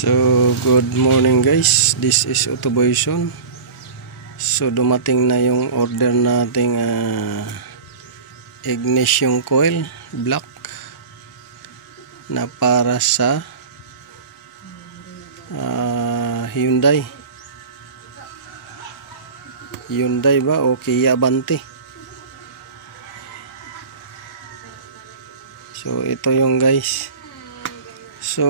So good morning guys, this is Autoboyson. So dumating na yung order nating ignition coil block na para sa Hyundai ba o Kia Avante. So ito yung guys. So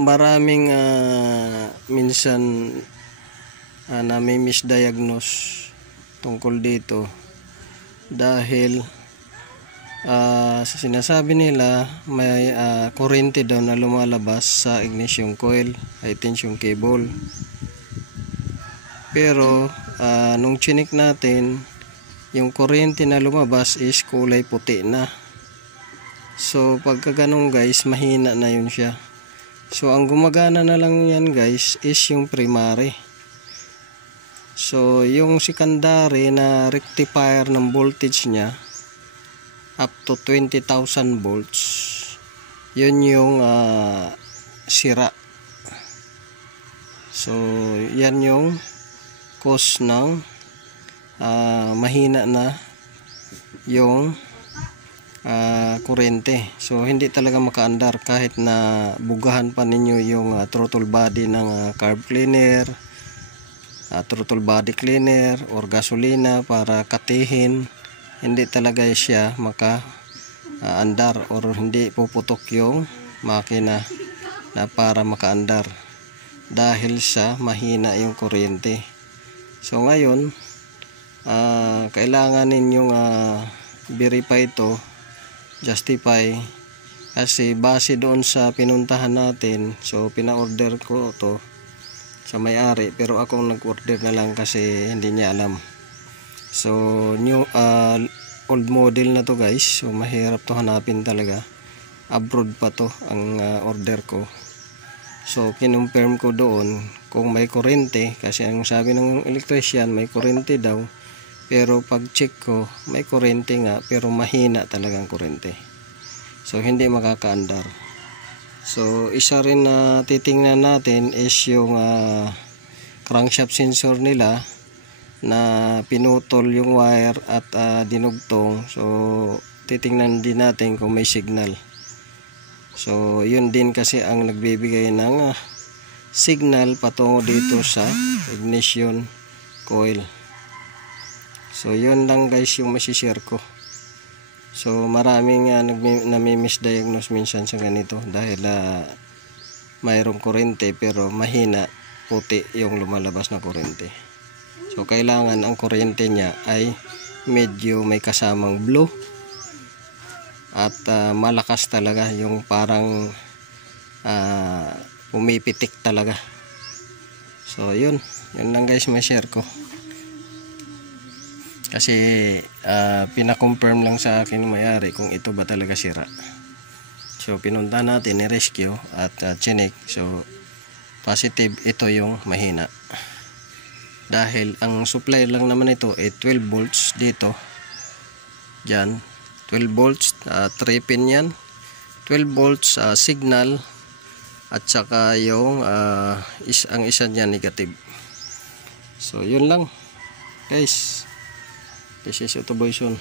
maraming minsan na may misdiagnose tungkol dito dahil sinasabi nila may kuryente daw na lumalabas sa ignition coil, high tension cable. Pero nung chinik natin, yung kuryente na lumabas is kulay puti na. So pagka ganun guys, mahina na yun siya. So ang gumagana na lang yan guys is yung primary. So yung secondary na rectifier ng voltage niya up to 20,000 volts, yun yung sira. So yan yung cause ng mahina na yung kuryente. So hindi talaga makaandar kahit na bugahan pa ninyo yung throttle body ng carb cleaner, throttle body cleaner or gasolina para katihin, hindi talaga siya makaandar or hindi puputok yung makina na para makaandar dahil sa mahina yung kuryente. So ngayon kailangan ninyong verify ito, justify, kasi base doon sa pinuntahan natin. So pina-order ko to sa may-ari pero akong nag-order na lang kasi hindi niya alam. So new old model na to guys, so mahirap to hanapin talaga. Abroad pa to ang order ko. So kinonfirm ko doon kung may kuryente, kasi ang sabi ng electrician may kuryente daw. Pero pag check ko, may kuryente nga pero mahina talagang kuryente. So hindi makakaandar. So isa rin na titingnan natin is yung crankshaft sensor nila na pinutol yung wire at dinugtong. So titingnan din natin kung may signal. So yun din kasi ang nagbibigay ng signal patungo dito sa ignition coil. So yun lang guys yung masishare ko. So maraming nami-misdiagnose minsan sa ganito dahil mayroong kuryente pero mahina, puti yung lumalabas na kuryente. So kailangan ang kuryente niya ay medyo may kasamang blue at malakas talaga, yung parang pumipitik talaga. So yun lang guys ma-share ko. Kasi pina-confirm lang sa akin ng may-ari kung ito ba talaga sira. So pinunta natin, ni-rescue at chinik. So positive ito yung mahina. Dahil ang supply lang naman ito ay 12 volts dito. Diyan, 12 volts, 3 pin yan. 12 volts signal at saka yung ang isa niya negative. So yun lang guys. This is Autoboyson.